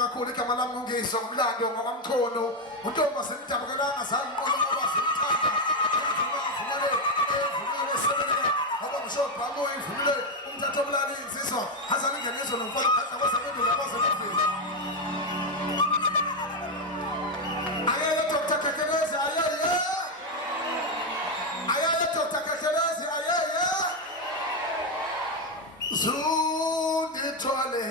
kakhulu igama lami ngisho umlando ngokwamkhono untombi semdabukelanga zami ngoba simthanda uvumele sebenza ngoba ngishobha moya ivumile umthatho omlali insizwa hazani ngenizo nomfana phakathi kwasebendu labasebendu ayele Dr. Kekelezi ayeye Dr. Kekelezi ayeye Zundithwale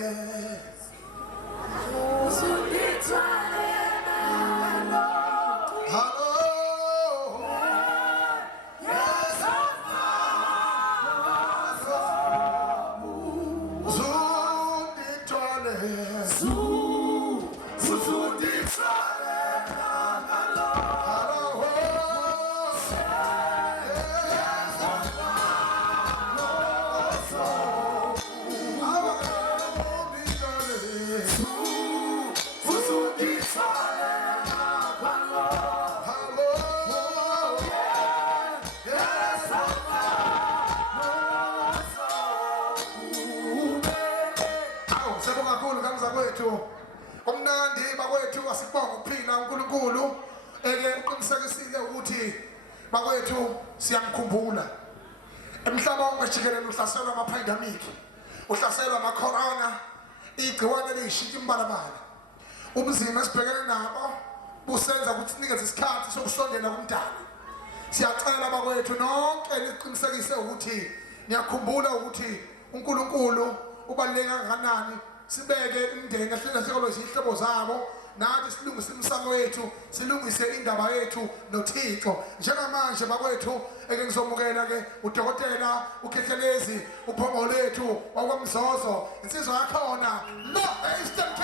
omnandi bakwethu asibonga ukuphila uNkulunkulu uqinisekisile ukuthi bakwethu siyamkhumbula emhlaba wonke jikelele uhlaselwa ama-pandemic uhlaselwa ama-corona igciwane leyishintsha imbalabala ubunzima esibhekene nabo busenza ukuthi sinikeze isikhathi sokusondela kumdali siyacela bakwethu nonke niqinisekise ukuthi niyakhumbula ukuthi uNkulunkulu ubaluleke kangakanani sibeke imndeni ehlelekolo izihlobo zabo nathi silungise imsamo yethu silungise indaba yethu noThixo njengamanje bakwethu ngizomukela ke udokotela uKhekelezi uphongolo lethu wakwamzozo insizwa yakhona lo Eastern